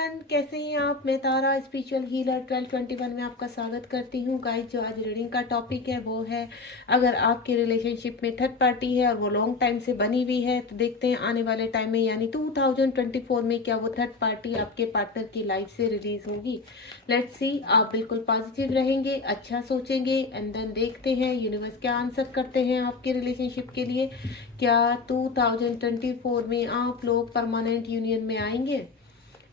Everyone, कैसे हैं आप। मैं तारा स्पिरिचुअल हीलर 1221 में आपका स्वागत करती हूँ। गाइस, जो आज रीडिंग का टॉपिक है वो है, अगर आपके रिलेशनशिप में थर्ड पार्टी है और वो लॉन्ग टाइम से बनी हुई है, तो देखते हैं आने वाले टाइम में यानी 2024 में क्या वो थर्ड पार्टी आपके पार्टनर की लाइफ से रिलीज होगी। लेट्स सी, आप बिल्कुल पॉजिटिव रहेंगे, अच्छा सोचेंगे एंड देन देखते हैं यूनिवर्स क्या आंसर करते हैं आपके रिलेशनशिप के लिए। क्या 2024 में आप लोग परमानेंट यूनियन में आएंगे?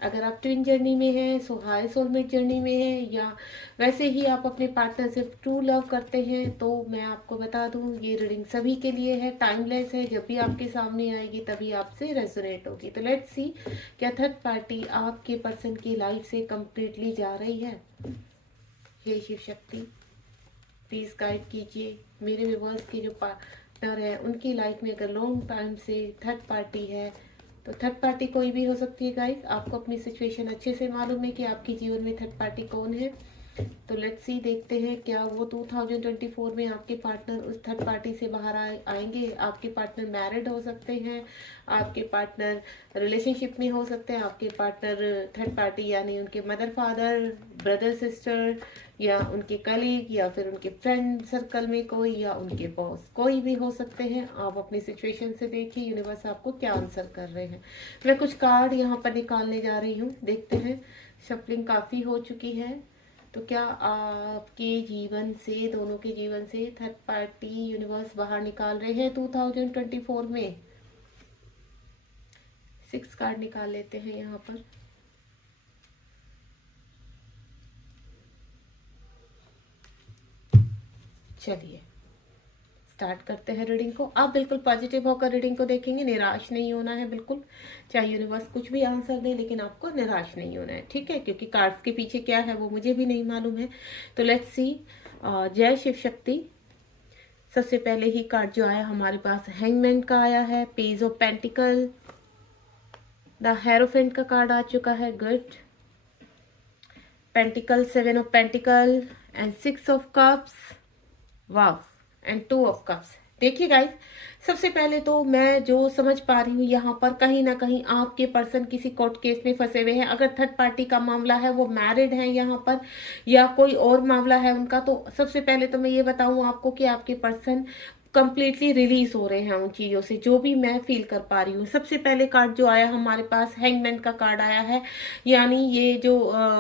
अगर आप ट्विन जर्नी में हैं, सो हाई सोलमेट जर्नी में हैं, या वैसे ही आप अपने पार्टनर से ट्रू लव करते हैं, तो मैं आपको बता दूं ये रीडिंग सभी के लिए है, टाइमलेस है। जब भी आपके सामने आएगी तभी आपसे रेजोनेट होगी। तो लेट्स सी, क्या थर्ड पार्टी आपके पर्सन की लाइफ से कंप्लीटली जा रही है। हे शिव शक्ति, प्लीज गाइड कीजिए मेरे व्यूअर्स के जो पार्टनर है उनकी लाइफ में अगर लॉन्ग टाइम से थर्ड पार्टी है, तो थर्ड पार्टी कोई भी हो सकती है। गाइस, आपको अपनी सिचुएशन अच्छे से मालूम है कि आपके जीवन में थर्ड पार्टी कौन है। तो लेट्स सी, देखते हैं क्या वो 2024 में आपके पार्टनर उस थर्ड पार्टी से बाहर आएंगे। आपके पार्टनर मैरिड हो सकते हैं, आपके पार्टनर रिलेशनशिप में हो सकते हैं, आपके पार्टनर थर्ड पार्टी यानी उनके मदर फादर, ब्रदर सिस्टर, या उनके कलीग, या फिर उनके फ्रेंड सर्कल में कोई, या उनके बॉस, कोई भी हो सकते हैं। आप अपनी सिचुएशन से देखिए यूनिवर्स आपको क्या आंसर कर रहे हैं। मैं कुछ कार्ड यहाँ पर निकालने जा रही हूँ, देखते हैं। शफलिंग काफ़ी हो चुकी है। तो क्या आपके जीवन से, दोनों के जीवन से थर्ड पार्टी यूनिवर्स बाहर निकाल रहे हैं 2024 में? 6 कार्ड निकाल लेते हैं यहाँ पर। चलिए स्टार्ट करते हैं रीडिंग को। आप बिल्कुल पॉजिटिव होकर रीडिंग को देखेंगे, निराश नहीं होना है बिल्कुल। चाहे यूनिवर्स कुछ भी आंसर दे, लेकिन आपको निराश नहीं होना है, ठीक है? क्योंकि कार्ड्स के पीछे क्या है वो मुझे भी नहीं मालूम है। तो लेट्स सी। जय शिव शक्ति। सबसे पहले ही कार्ड जो आया हमारे पास, हैंगमैन का आया है, page of pentacle, the hierophant का कार्ड आ चुका है, good. Pentacle, 7 of pentacle and 6 of cups, wow, and 2 of cups. देखिए गाइस, सबसे पहले तो मैं जो समझ पा रही हूँ यहाँ पर, कहीं ना कहीं आपके पर्सन किसी कोर्ट केस में फंसे हुए हैं। अगर थर्ड पार्टी का मामला है, वो मैरिड है यहाँ पर, या कोई और मामला है उनका, तो सबसे पहले तो मैं ये बताऊँ आपको कि आपके पर्सन कंप्लीटली रिलीज हो रहे हैं उन चीजों से, जो भी मैं फील कर पा रही हूँ। सबसे पहले कार्ड जो आया हमारे पास, हैंगमैन का कार्ड आया है। यानी ये जो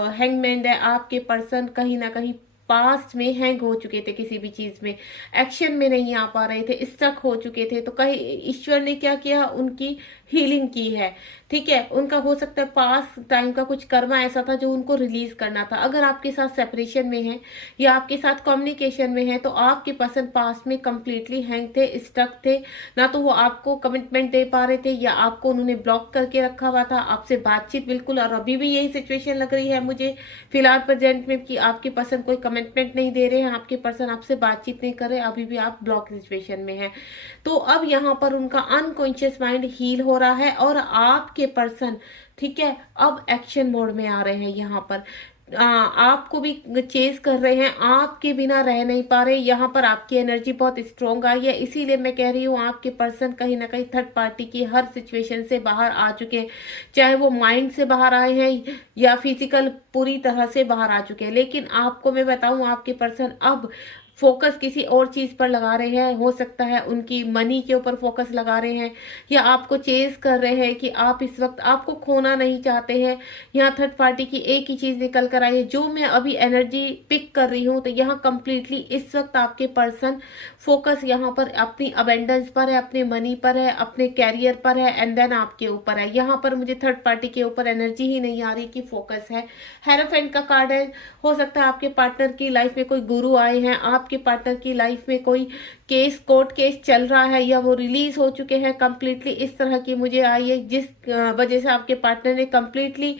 हैंगमैन है, आपके पर्सन कहीं ना कहीं पास्ट में हैंग हो चुके थे, किसी भी चीज में एक्शन में नहीं आ पा रहे थे, स्टक हो चुके थे। तो कहीं ईश्वर ने क्या किया, उनकी हीलिंग की है, ठीक है? उनका हो सकता है पास्ट टाइम का कुछ कर्मा ऐसा था जो उनको रिलीज करना था। अगर आपके साथ सेपरेशन में है या आपके साथ कम्युनिकेशन में है, तो आपके पर्सन पास्ट में कंप्लीटली हैंग थे, स्टक थे। ना तो वो आपको कमिटमेंट दे पा रहे थे, या आपको उन्होंने ब्लॉक करके रखा हुआ था, आपसे बातचीत बिल्कुल। और अभी भी यही सिचुएशन लग रही है मुझे फिलहाल प्रेजेंट में, कि आपके पर्सन कोई कमिटमेंट नहीं दे रहे हैं, आपके पर्सन आपसे बातचीत नहीं कर रहे, अभी भी आप ब्लॉक सिचुएशन में हैं। तो अब यहाँ पर उनका अनकॉन्शियस माइंड हील हो रहा है, और आपके पर्सन, ठीक है, अब एक्शन मोड में आ रहे हैं। यहाँ पर आपको भी चेज कर रहे हैं, आपके बिना रह नहीं पा रहे। यहाँ पर आपकी एनर्जी बहुत स्ट्रोंग आई है, इसीलिए मैं कह रही हूँ आपके पर्सन कहीं ना कहीं थर्ड पार्टी की हर सिचुएशन से बाहर आ चुके हैं। चाहे वो माइंड से बाहर आए हैं या फिजिकल पूरी तरह से बाहर आ चुके हैं। लेकिन आपको मैं बताऊं, आपके पर्सन अब फोकस किसी और चीज पर लगा रहे हैं। हो सकता है उनकी मनी के ऊपर फोकस लगा रहे हैं, या आपको चेज कर रहे हैं कि आप इस वक्त आपको खोना नहीं चाहते हैं। यहाँ थर्ड पार्टी की एक ही चीज निकल कर आई है, जो मैं अभी एनर्जी पिक कर रही हूँ। तो यहाँ कंप्लीटली इस वक्त आपके पर्सन फोकस यहाँ पर अपनी अबेंडेंस पर है, अपने मनी पर है, अपने कैरियर पर है, एंड देन आपके ऊपर है। यहाँ पर मुझे थर्ड पार्टी के ऊपर एनर्जी ही नहीं आ रही कि फोकस है। हेरोफेंट का कार्ड है। हो सकता है आपके पार्टनर की लाइफ में कोई गुरु आए हैं, आपके पार्टनर की लाइफ में कोई केस, कोर्ट केस चल रहा है, या वो रिलीज हो चुके हैं कंप्लीटली। इस तरह की मुझे आई है, जिस वजह से आपके पार्टनर ने कंप्लीटली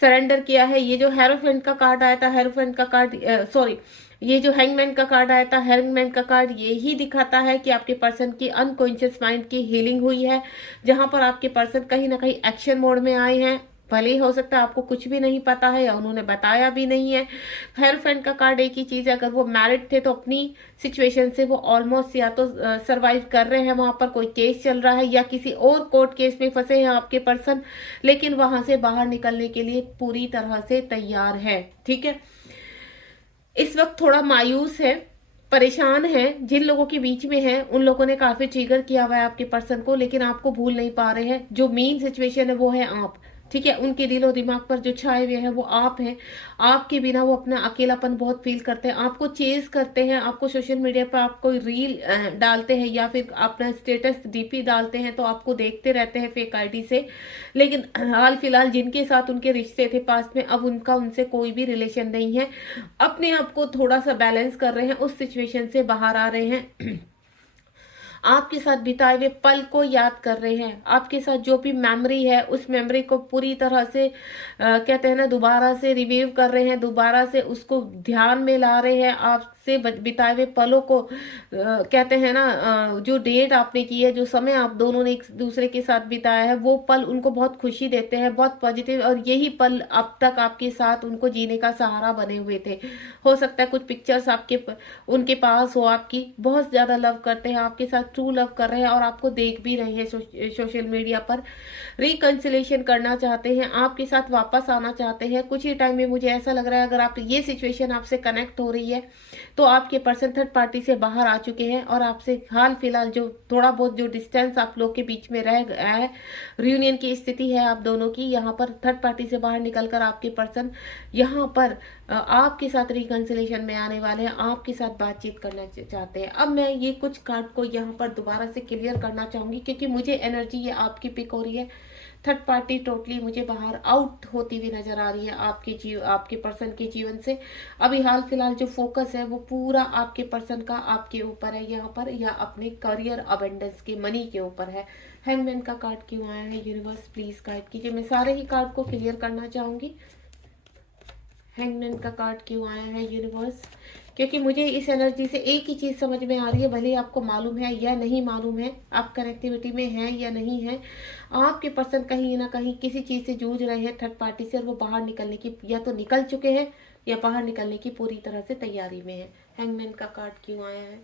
सरेंडर किया है। ये जो हेरोफेंट का कार्ड आया था, हेरोफेंट का कार्ड, सॉरी, ये जो हैंगमैन का कार्ड आया था, हैंगमैन का कार्ड यही दिखाता है कि आपके पर्सन की अनकॉन्शियस माइंड की हीलिंग हुई है, जहां पर आपके पर्सन कहीं ना कहीं एक्शन मोड में आए हैं। भले ही हो सकता है आपको कुछ भी नहीं पता है या उन्होंने बताया भी नहीं है। हेयरफेंट का कार्ड एक ही चीज है, अगर वो मैरिड थे तो अपनी सिचुएशन से वो ऑलमोस्ट या तो सरवाइव कर रहे हैं, वहां पर कोई केस चल रहा है या किसी और कोर्ट केस में फंसे हैं आपके पर्सन, लेकिन वहां से बाहर निकलने के लिए पूरी तरह से तैयार है। ठीक है, इस वक्त थोड़ा मायूस है, परेशान है, जिन लोगों के बीच में है उन लोगों ने काफी ट्रिगर किया हुआ है आपके पर्सन को, लेकिन आपको भूल नहीं पा रहे हैं। जो मेन सिचुएशन है वो है आप। ठीक है, उनके दिलो दिमाग पर जो छाए हुए हैं वो आप हैं। आपके बिना वो अपना अकेलापन बहुत फील करते हैं, आपको चेज करते हैं, आपको सोशल मीडिया पर आप कोई रील डालते हैं या फिर अपना स्टेटस डीपी डालते हैं तो आपको देखते रहते हैं फेक आईडी से। लेकिन हाल फिलहाल जिनके साथ उनके रिश्ते थे पास्ट में, अब उनका उनसे कोई भी रिलेशन नहीं है। अपने आप को थोड़ा सा बैलेंस कर रहे हैं, उस सिचुएशन से बाहर आ रहे हैं। आपके साथ बिताए हुए पल को याद कर रहे हैं, आपके साथ जो भी मेमोरी है उस मेमोरी को पूरी तरह से कहते हैं ना दोबारा से रिवीव कर रहे हैं, दोबारा से उसको ध्यान में ला रहे हैं। आपसे बिताए हुए पलों को कहते हैं ना जो डेट आपने की है, जो समय आप दोनों ने एक दूसरे के साथ बिताया है, वो पल उनको बहुत खुशी देते हैं, बहुत पॉजिटिव। और यही पल अब तक आपके साथ उनको जीने का सहारा बने हुए थे। हो सकता है कुछ पिक्चर्स आपके उनके पास हो, आपकी बहुत ज्यादा लव करते हैं, आपके साथ ट्रू लव कर रहे हैं और आपको देख भी रहे हैं सोशल मीडिया पर। रिकंसिलेशन करना चाहते हैं, आपके साथ वापस आना चाहते हैं। कुछ ही टाइम में मुझे ऐसा लग रहा है अगर आप ये सिचुएशन आपसे कनेक्ट हो रही है तो आपके पर्सन थर्ड पार्टी से बाहर आ चुके हैं और आपसे हाल फिलहाल जो थोड़ा बहुत जो डिस्टेंस आप लोग के बीच में रह गया है, रियूनियन की स्थिति है आप दोनों की, यहाँ पर थर्ड पार्टी से बाहर निकलकर आपके पर्सन यहाँ पर आपके साथ रिकंसिलेशन में आने वाले हैं, आपके साथ बातचीत करना चाहते हैं। अब मैं ये कुछ कार्ड को यहाँ पर दोबारा से क्लियर करना चाहूंगी क्योंकि मुझे एनर्जी ये आपकी पिक हो रही है। थर्ड पार्टी टोटली मुझे बाहर आउट होती हुई नजर आ रही है आपके पर्सन के जीवन से। अभी हाल फिलहाल जो फोकस है वो पूरा आपके पर्सन का आपके ऊपर है यहाँ पर, या अपने करियर अबेंडेंस के मनी के ऊपर है। हैंगमैन का कार्ड क्यों आया है? यूनिवर्स प्लीज गाइड कीजिए। मैं सारे ही कार्ड को क्लियर करना चाहूंगी। हैंगमैन का कार्ड क्यों आया है यूनिवर्स? क्योंकि मुझे इस एनर्जी से एक ही चीज समझ में आ रही है, भले आपको मालूम है या नहीं मालूम है, आप कनेक्टिविटी में हैं या नहीं है, आपके पर्सन कहीं ना कहीं किसी चीज से जूझ रहे हैं थर्ड पार्टी से, और वो बाहर निकलने की या तो निकल चुके हैं या बाहर निकलने की पूरी तरह से तैयारी में है। हैंगमैन का कार्ड क्यों आया है?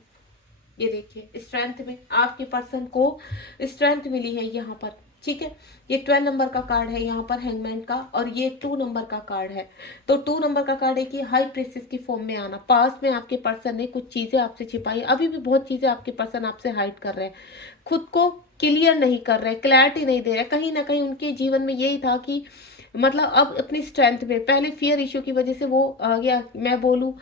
ये देखिए, स्ट्रेंथ में आपके पर्सन को स्ट्रेंथ मिली है यहाँ पर। ठीक है, ये 12 नंबर का कार्ड है यहाँ पर हैंगमैन का, और ये 2 नंबर का कार्ड है। तो 2 नंबर का कार्ड है कि हाई प्रिंसेस की फॉर्म में आना। पास में आपके पर्सन ने कुछ चीजें आपसे छिपाई, अभी भी बहुत चीजें आपके पर्सन आपसे हाइड कर रहे हैं, खुद को क्लियर नहीं कर रहे, क्लैरिटी नहीं दे रहे। कहीं ना कहीं उनके जीवन में यही था कि मतलब अब अपनी स्ट्रेंथ में, पहले फियर इशू की वजह से वो या मैं बोलूं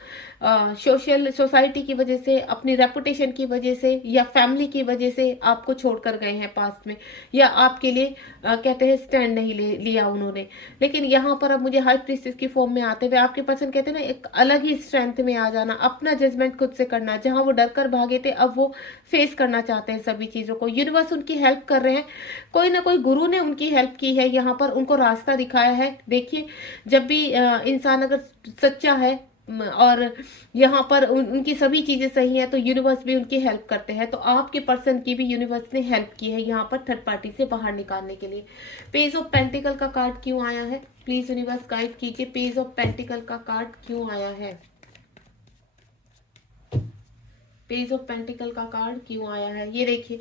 सोसाइटी की वजह से, अपनी रेपुटेशन की वजह से या फैमिली की वजह से आपको छोड़कर गए हैं पास्ट में, या आपके लिए कहते हैं स्टैंड नहीं लिया उन्होंने। लेकिन यहाँ पर अब मुझे हाई प्रीस्टेस की फॉर्म में आते हुए आपके पर्सन कहते हैं ना एक अलग ही स्ट्रेंथ में आ जाना, अपना जजमेंट खुद से करना। जहां वो डर कर भागे थे अब वो फेस करना चाहते हैं सभी चीजों को। यूनिवर्स उनकी हेल्प कर रहे हैं, कोई ना कोई गुरु ने उनकी हेल्प की है, यहाँ पर उनको रास्ता दिखाया है। देखिए, जब भी इंसान अगर सच्चा है और यहाँ पर उनकी सभी चीजें सही है तो यूनिवर्स भी उनकी हेल्प करते हैं। तो आपके पर्सन की भी यूनिवर्स ने हेल्प की है यहाँ पर थर्ड पार्टी से बाहर निकालने के लिए। पेज ऑफ पेंटिकल का कार्ड क्यों आया है? प्लीज यूनिवर्स गाइड कीजिए, पेज ऑफ पेंटिकल का कार्ड क्यों आया है? पेज ऑफ पेंटिकल का कार्ड क्यों आया है? ये देखिए,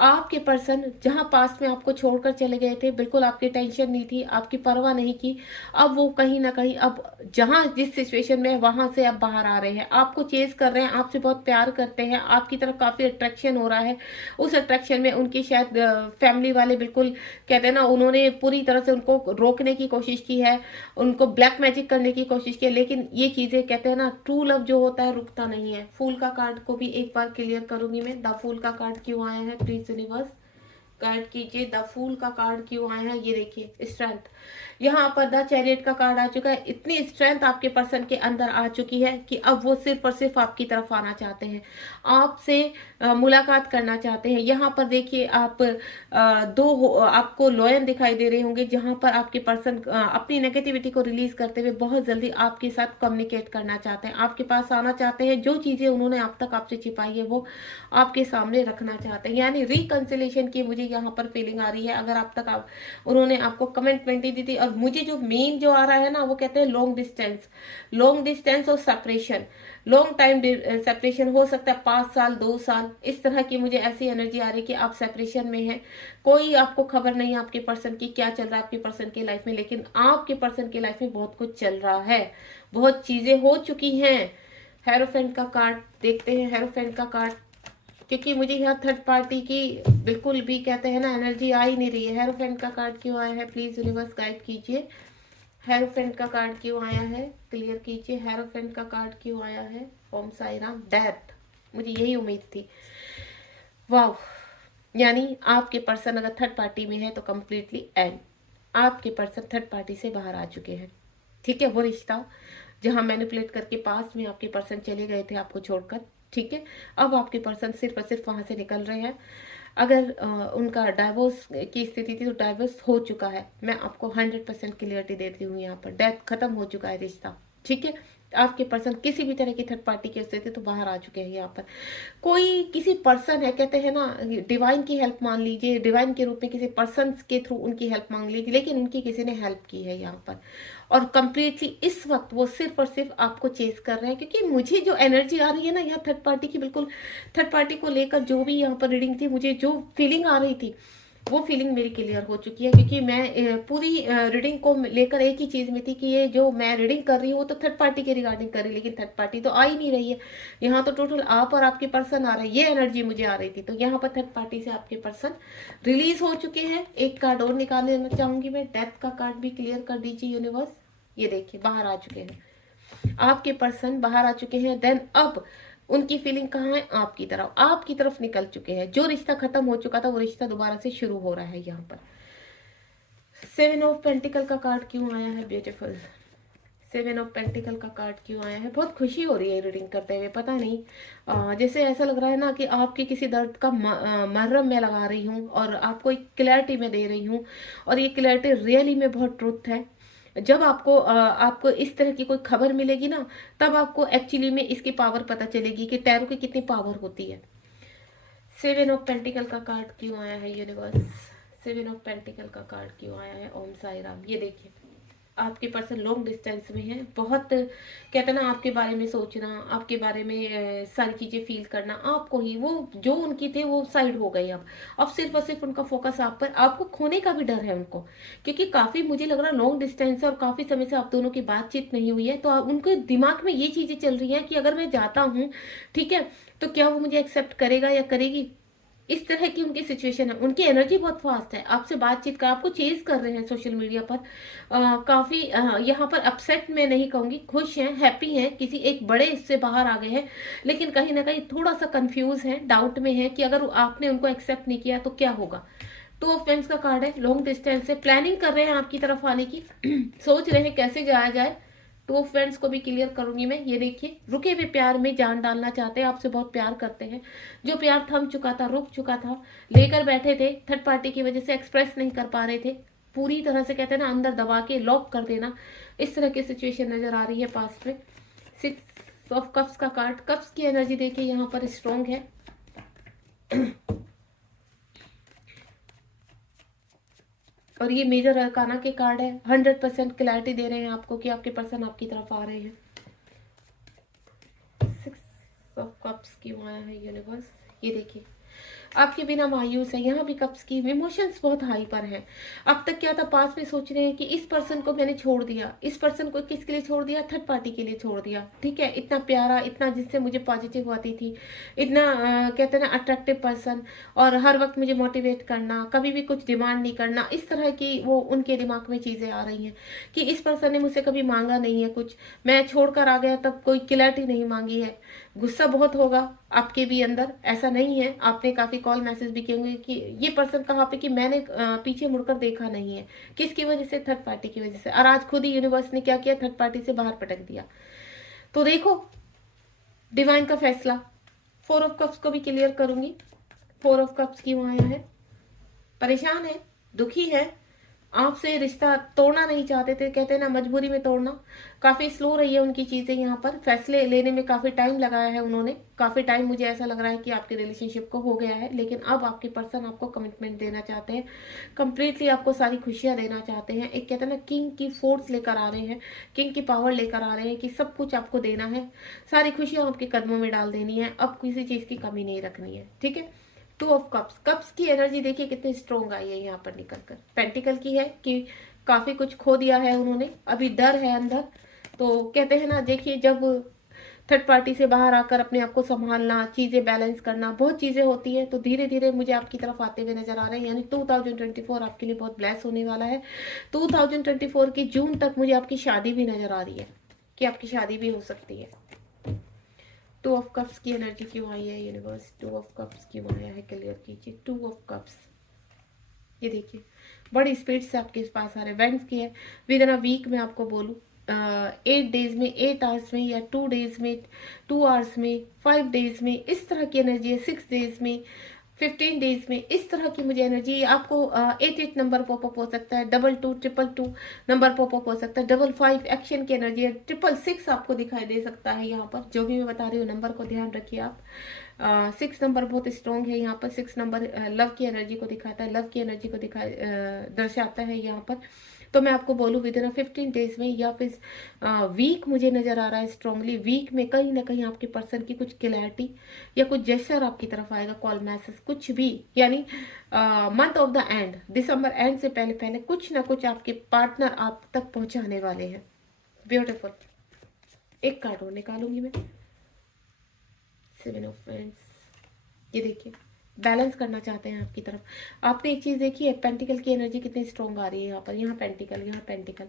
आपके पर्सन जहां पास में आपको छोड़कर चले गए थे, बिल्कुल आपकी टेंशन नहीं थी, आपकी परवाह नहीं की, अब वो कहीं ना कहीं अब जहां जिस सिचुएशन में वहां से अब बाहर आ रहे हैं, आपको चेज कर रहे हैं, आपसे बहुत प्यार करते हैं, आपकी तरफ काफी अट्रैक्शन हो रहा है। उस अट्रैक्शन में उनकी शायद फैमिली वाले बिल्कुल कहते हैं ना, उन्होंने पूरी तरह से उनको रोकने की कोशिश की है, उनको ब्लैक मैजिक करने की कोशिश की है, लेकिन ये चीजें कहते हैं ना ट्रू लव जो होता है रुकता नहीं है। फूल का कार्ड को भी एक बार क्लियर करूंगी मैं। द फूल का कार्ड क्यों आया है? प्लीज यूनिवर्स गाइड कीजिए, द फूल का कार्ड क्यों आया है? ये देखिए, स्ट्रेंथ। यहाँ पर द चैरियट का कार्ड आ चुका है। इतनी स्ट्रेंथ आपके पर्सन के अंदर आ चुकी है कि अब वो सिर्फ और सिर्फ आपकी तरफ आना चाहते हैं, आपसे मुलाकात करना चाहते हैं। यहाँ पर देखिए, आप आपको लॉयन दिखाई दे रहे होंगे, जहां पर आपके पर्सन अपनी नेगेटिविटी को रिलीज करते हुए बहुत जल्दी आपके साथ कम्युनिकेट करना चाहते हैं, आपके पास आना चाहते हैं। जो चीजें उन्होंने अब तक आपसे छिपाई है वो आपके सामने रखना चाहते हैं, यानी रिकंसिलेशन की मुझे यहाँ पर फीलिंग आ रही है। अगर आप तक उन्होंने आपको कमिटमेंट दी थी, और मुझे जो मेन जो आ रहा है ना, वो कहते हैं लॉन्ग डिस्टेंस और सेपरेशन, लॉन्ग टाइम सेपरेशन हो सकता है, 5 साल 2 साल, इस तरह की मुझे ऐसी एनर्जी आ रही है कि आप सेपरेशन में हैं। कोई आपको खबर नहीं है आपके पर्सन की क्या चल रहा है आपके पर्सन की लाइफ में, लेकिन आपके पर्सन की लाइफ में बहुत कुछ चल रहा है, बहुत चीजें हो चुकी हैं। हेरोफेंट का कार्ड देखते हैं, हेरोफेंट का कार्ड, क्योंकि मुझे यहाँ थर्ड पार्टी की बिल्कुल भी कहते हैं ना एनर्जी आ ही नहीं रही है। हेरोफेंट का कार्ड क्यों आया है, प्लीज यूनिवर्स गाइड कीजिए। हेरोफेंट का कार्ड क्यों आया है, क्लियर कीजिए। हेरोफेंट का कार्ड क्यों आया है, ओम साई राम। डेथ, मुझे यही उम्मीद थी। वाह, यानी आपके पर्सन अगर थर्ड पार्टी में है तो कम्प्लीटली एंड, आपके पर्सन थर्ड पार्टी से बाहर आ चुके हैं। ठीक है, वो रिश्ता जहां मैनिपुलेट करके पास में आपके पर्सन चले गए थे आपको छोड़कर, ठीक है, अब आपके पर्सन सिर्फ और सिर्फ वहां से निकल रहे हैं। अगर उनका डाइवोर्स की स्थिति थी तो डाइवोर्स हो चुका है। मैं आपको 100% क्लियरिटी देती हूँ यहाँ पर, डेथ खत्म हो चुका है रिश्ता, ठीक है। आपके पर्सन किसी भी तरह की थर्ड पार्टी की स्थिति तो बाहर आ चुके हैं। यहाँ पर कोई किसी पर्सन है, कहते हैं ना डिवाइन की हेल्प मान लीजिए, डिवाइन के रूप में किसी पर्सन के थ्रू उनकी हेल्प मांग लीजिए, लेकिन उनकी किसी ने हेल्प की है यहाँ पर, और कंप्लीटली इस वक्त वो सिर्फ और सिर्फ आपको चेस कर रहे हैं। क्योंकि मुझे जो एनर्जी आ रही है ना यहाँ थर्ड पार्टी की, बिल्कुल थर्ड पार्टी को लेकर जो भी यहाँ पर रीडिंग थी, मुझे जो फीलिंग आ रही थी वो फीलिंग मेरी क्लियर हो चुकी है। क्योंकि मैं पूरी रीडिंग को लेकर एक ही चीज में थी कि ये जो मैं रीडिंग कर रही हूँ वो तो थर्ड पार्टी के रिगार्डिंग कर रही, लेकिन थर्ड पार्टी तो आ ही नहीं रही है। यहाँ तो टोटल आप और आपके पर्सन आ रहे हैं, ये एनर्जी मुझे आ रही थी। तो यहाँ पर थर्ड पार्टी से आपके पर्सन रिलीज हो चुके हैं। एक कार्ड और निकालना चाहूंगी मैं, डेथ का कार्ड भी क्लियर कर दीजिए यूनिवर्स। ये देखिए बाहर आ चुके हैं, आपके पर्सन बाहर आ चुके हैं। देन अब उनकी फीलिंग कहाँ है, आपकी तरफ निकल चुके हैं। जो रिश्ता खत्म हो चुका था वो रिश्ता दोबारा से शुरू हो रहा है। यहाँ पर 7 ऑफ पेंटिकल का कार्ड क्यों आया है, ब्यूटीफुल। 7 ऑफ पेंटिकल का कार्ड क्यों आया है, बहुत खुशी हो रही है रीडिंग करते हुए। पता नहीं जैसे ऐसा लग रहा है ना कि आपके किसी दर्द का मरहम मैं लगा रही हूँ और आपको एक क्लैरिटी में दे रही हूँ, और ये क्लैरिटी रियली में बहुत ट्रुथ है। जब आपको इस तरह की कोई खबर मिलेगी ना, तब आपको एक्चुअली में इसकी पावर पता चलेगी कि टैरो की कितनी पावर होती है। 7 ऑफ पेंटिकल का कार्ड क्यों आया है यूनिवर्स, 7 ऑफ पेंटिकल का कार्ड क्यों आया है, ओम साई राम। ये देखिए आपके पर्सन लॉन्ग डिस्टेंस में है, बहुत कहते हैं ना आपके बारे में सोचना, आपके बारे में सारी चीजें फील करना, आपको ही वो जो उनकी थे वो साइड हो गई। अब सिर्फ और सिर्फ उनका फोकस आप पर, आपको खोने का भी डर है उनको, क्योंकि काफी मुझे लग रहा है लॉन्ग डिस्टेंस है और काफी समय से आप दोनों की बातचीत नहीं हुई है। तो उनके दिमाग में ये चीजें चल रही है कि अगर मैं जाता हूँ, ठीक है, तो क्या वो मुझे एक्सेप्ट करेगा या करेगी। इस तरह की उनकी सिचुएशन है। उनकी एनर्जी बहुत फास्ट है, आपसे बातचीत कर, आपको चेज कर रहे हैं सोशल मीडिया पर। काफी यहाँ पर अपसेट में नहीं कहूंगी, खुश हैं, हैप्पी हैं, किसी एक बड़े इससे बाहर आ गए हैं, लेकिन कहीं ना कहीं थोड़ा सा कंफ्यूज है, डाउट में है कि अगर आपने उनको एक्सेप्ट नहीं किया तो क्या होगा। 2 ऑफ पेंस का कार्ड है, लॉन्ग डिस्टेंस से प्लानिंग कर रहे हैं आपकी तरफ आने की, सोच रहे हैं कैसे जाया जाए। 2 ऑफ फ्रेंड्स को भी क्लियर करूंगी मैं। ये देखिए रुके हुए प्यार में जान डालना चाहते हैं, आपसे बहुत प्यार करते हैं। जो प्यार थम चुका था, रुक चुका था, लेकर बैठे थे, थर्ड पार्टी की वजह से एक्सप्रेस नहीं कर पा रहे थे, पूरी तरह से कहते हैं ना अंदर दबा के लॉक कर देना, इस तरह की सिचुएशन नजर आ रही है पास्ट में। 6 ऑफ कप्स का कार्ड, कप्स की एनर्जी देखिए यहाँ पर स्ट्रॉन्ग है। और ये मेजर अरकाना के कार्ड है, 100% क्लैरिटी दे रहे हैं आपको कि आपके पर्सन आपकी तरफ आ रहे हैं। 6 ऑफ कप्स क्यों आया है यूनिवर्स, ये देखिए आपके बिना मायूस है, यहाँ भी कप्स की इमोशंस बहुत हाई पर हैं। अब तक क्या था, पास में सोच रहे हैं कि इस पर्सन को मैंने छोड़ दिया, इस पर्सन को किसके लिए छोड़ दिया, थर्ड पार्टी के लिए छोड़ दिया, ठीक है, इतना प्यारा, इतना जिससे मुझे पॉजिटिव आती थी, इतना कहते हैं ना अट्रैक्टिव पर्सन, और हर वक्त मुझे मोटिवेट करना, कभी भी कुछ डिमांड नहीं करना, इस तरह की वो उनके दिमाग में चीजें आ रही हैं कि इस पर्सन ने मुझसे कभी मांगा नहीं है कुछ, मैं छोड़कर आ गया तब कोई क्लैरिटी नहीं मांगी है। गुस्सा बहुत होगा आपके भी अंदर, ऐसा नहीं है, आपने काफी कॉल मैसेज भी किए होंगे कि ये पर्सन कहाँ पे, कि मैंने पीछे मुड़कर देखा नहीं है, किसकी वजह से, थर्ड पार्टी की वजह से, और आज खुद ही यूनिवर्स ने क्या किया, थर्ड पार्टी से बाहर पटक दिया। तो देखो डिवाइन का फैसला। 4 ऑफ कप्स को भी क्लियर करूंगी। 4 ऑफ कप्स क्यों आया है, परेशान है, दुखी है, आपसे रिश्ता तोड़ना नहीं चाहते थे, कहते हैं ना मजबूरी में तोड़ना। काफी स्लो रही है उनकी चीजें, यहाँ पर फैसले लेने में काफी टाइम लगाया है उन्होंने, काफी टाइम मुझे ऐसा लग रहा है कि आपके रिलेशनशिप को हो गया है। लेकिन अब आपके पर्सन आपको कमिटमेंट देना चाहते हैं, कंप्लीटली आपको सारी खुशियां देना चाहते हैं। एक कहते हैं ना किंग की फोर्स लेकर आ रहे हैं, किंग की पावर लेकर आ रहे हैं कि सब कुछ आपको देना है, सारी खुशियां आपके कदमों में डाल देनी है, अब किसी चीज की कमी नहीं रखनी है। ठीक है। टू ऑफ कप्स, कप्स की एनर्जी देखिए कितनी स्ट्रोंग आई है यहाँ पर निकल कर। पेंटिकल की है कि काफी कुछ खो दिया है उन्होंने, अभी डर है अंदर। तो कहते हैं ना, देखिए जब थर्ड पार्टी से बाहर आकर अपने आप को संभालना, चीजें बैलेंस करना, बहुत चीजें होती है। तो धीरे धीरे मुझे आपकी तरफ आते हुए नजर आ रहे हैं, यानी 2024 आपके लिए बहुत ब्लेस होने वाला है। 2024 की जून तक मुझे आपकी शादी भी नजर आ रही है, कि आपकी शादी भी हो सकती है। टू ऑफ कप्स की एनर्जी क्यों आई है यूनिवर्स, टू ऑफ कप्स क्यों आया है, क्लियर कीजिए। टू ऑफ कप्स, ये देखिए बड़ी स्पीड से आपके पास आ रहे वेंट्स की है। विद इन अ वीक में आपको बोलूँ 8 डेज में, 8 आवर्स में, या 2 डेज में, 2 आवर्स में, 5 डेज में, इस तरह की एनर्जी है। 6 डेज में, 15 डेज में, इस तरह की मुझे एनर्जी। आपको 88 नंबर पॉपअप हो सकता है, 22 222 नंबर पॉपअप हो सकता है, 55 एक्शन की एनर्जी है, 666 आपको दिखाई दे सकता है यहाँ पर। जो भी मैं बता रही हूँ नंबर को ध्यान रखिए आप। 6 नंबर बहुत स्ट्रॉन्ग है यहाँ पर। 6 नंबर लव की एनर्जी को दिखाता है, लव की एनर्जी को दर्शाता है यहाँ पर। तो मैं आपको बोलूँ विद इन 15 डेज में, या फिर वीक मुझे नजर आ रहा है स्ट्रांगली। वीक में कहीं ना कहीं आपके पर्सन की कुछ क्लैरिटी या कुछ जेस्चर आपकी तरफ आएगा, कॉल मैसेज कुछ भी, यानी month of the end, December and से पहले पहले कुछ ना कुछ आपके पार्टनर आप तक पहुंचाने वाले हैं। ब्यूटीफुल। एक कार्ड और निकालूंगी मैं, 7 ऑफ फ्रेंड्स। ये देखिए बैलेंस करना चाहते हैं आपकी तरफ। आपने एक चीज देखी है, पेंटिकल की एनर्जी कितनी स्ट्रॉन्ग आ रही है यहाँ पर। यहाँ पेंटिकल, यहाँ पेंटिकल।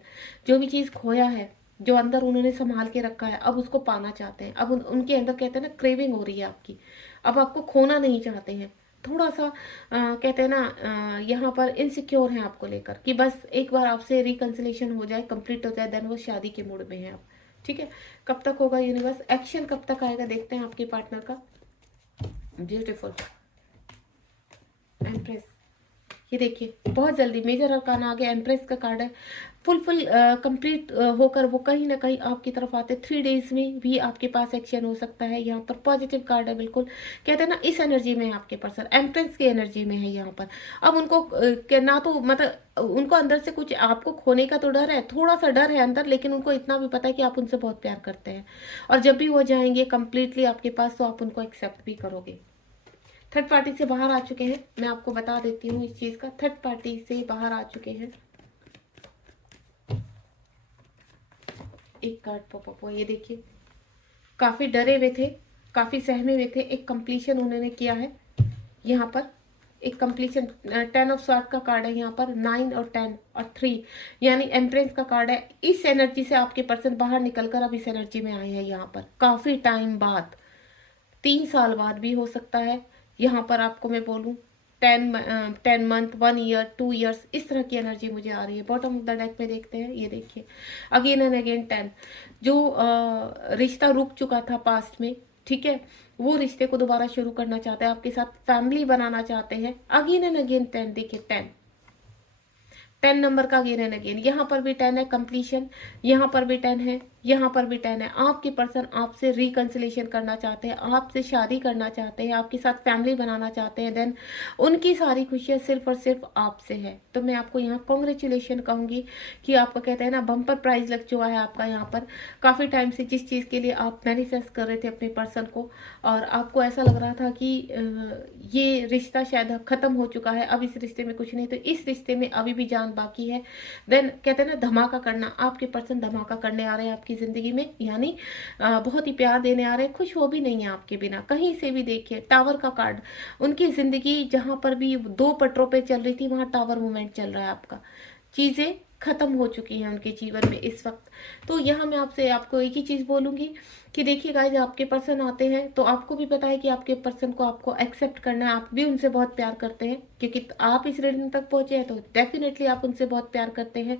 जो भी चीज खोया है, जो अंदर उन्होंने संभाल के रखा है, अब उसको पाना चाहते हैं। अब उनके अंदर कहते हैं ना क्रेविंग हो रही है आपकी, अब आपको खोना नहीं चाहते हैं। थोड़ा सा कहते हैं ना यहाँ पर इनसिक्योर हैं आपको लेकर, कि बस एक बार आपसे रिकंसिलेशन हो जाए, कंप्लीट हो जाए, देन वो शादी के मूड में है आप। ठीक है। कब तक होगा यूनिवर्स, एक्शन कब तक आएगा, देखते हैं आपके पार्टनर का। ब्यूटीफुल। एम्प्रेस, ये देखिए बहुत जल्दी मेजर अरकाना आ गया, एम्प्रेस का कार्ड है। फुल कंप्लीट होकर वो कहीं ना कहीं आपकी तरफ आते। 3 डेज में भी आपके पास एक्शन हो सकता है। यहाँ पर पॉजिटिव कार्ड है बिल्कुल। कहते हैं ना इस एनर्जी में है आपके पर्सन, एम्प्रेस की एनर्जी में है यहाँ पर। अब उनको ना तो मतलब उनको अंदर से कुछ आपको खोने का तो डर है, थोड़ा सा डर है अंदर, लेकिन उनको इतना भी पता है कि आप उनसे बहुत प्यार करते हैं। और जब भी वो जाएंगे कंप्लीटली आपके पास, तो आप उनको एक्सेप्ट भी करोगे। थर्ड पार्टी से बाहर आ चुके हैं, मैं आपको बता देती हूँ इस चीज का। थर्ड पार्टी से बाहर आ चुके हैं। एक कार्ड पॉपअप हुआ, ये देखिए काफी डरे हुए थे, काफी सहमे हुए थे। एक कंप्लीशन उन्होंने किया है यहाँ पर, एक कंप्लीशन। 10 ऑफ स्वॉर्ड का कार्ड है यहाँ पर, 9 और 10 और 3, यानी एम्प्रेस का कार्ड है। इस एनर्जी से आपके पर्सन बाहर निकलकर अब इस एनर्जी में आए हैं यहाँ पर, काफी टाइम बाद, 3 साल बाद भी हो सकता है। यहाँ पर आपको मैं बोलूँ 10 मंथ, 1 ईयर, 2 ईयर्स, इस तरह की एनर्जी मुझे आ रही है। बॉटम ऑफ द डेक में देखते हैं, ये देखिए अगेन एंड अगेन 10। जो रिश्ता रुक चुका था पास्ट में, ठीक है, वो रिश्ते को दोबारा शुरू करना चाहते हैं, आपके साथ फैमिली बनाना चाहते हैं। अगेन एंड अगेन 10, देखिए 10 नंबर का अगेन एंड अगेन। यहाँ पर भी 10 है कंप्लीशन, यहाँ पर भी 10 है, यहाँ पर भी 10 है। आपके पर्सन आपसे रिकंसिलेशन करना चाहते हैं, आपसे शादी करना चाहते हैं, आपके साथ फैमिली बनाना चाहते हैं। देन उनकी सारी खुशियाँ सिर्फ और सिर्फ आपसे है। तो मैं आपको यहाँ कॉन्ग्रेचुलेशन कहूँगी कि आपका कहते हैं ना बम्पर प्राइज लग चुका है आपका यहाँ पर। काफ़ी टाइम से जिस चीज़ के लिए आप मैनिफेस्ट कर रहे थे अपने पर्सन को, और आपको ऐसा लग रहा था कि ये रिश्ता शायद ख़त्म हो चुका है, अब इस रिश्ते में कुछ नहीं, तो इस रिश्ते में अभी भी जान बाकी है। देन कहते हैं ना धमाका करना, आपके पर्सन धमाका करने आ रहे हैं आपकी जिंदगी में, यानी बहुत ही प्यार देने आ रहे हैं। खुश वो भी नहीं है आपके बिना, कहीं से भी देखिए। टावर का कार्ड, उनकी जिंदगी जहां पर भी 2 पटरों पे चल रही थी, वहां टावर मूवमेंट चल रहा है आपका। चीजें खत्म हो चुकी हैं उनके जीवन में इस वक्त। तो यहाँ मैं आपको एक ही चीज बोलूंगी कि देखिए गाइस, आपके पर्सन आते हैं तो आपको भी पता है कि आपके पर्सन को आपको एक्सेप्ट करना है। आप भी उनसे बहुत प्यार करते हैं, क्योंकि आप इस रिलेशन तक पहुंचे हैं, तो डेफिनेटली आप उनसे बहुत प्यार करते हैं।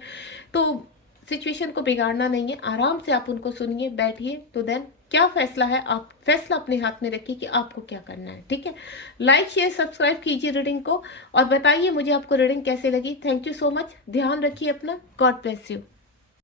तो सिचुएशन को बिगाड़ना नहीं है, आराम से आप उनको सुनिए, बैठिए, तो देन क्या फैसला है, आप फैसला अपने हाथ में रखिए कि आपको क्या करना है। ठीक है, लाइक शेयर सब्सक्राइब कीजिए रीडिंग को और बताइए मुझे आपको रीडिंग कैसे लगी। थैंक यू सो मच, ध्यान रखिए अपना, गॉड ब्लेस यू।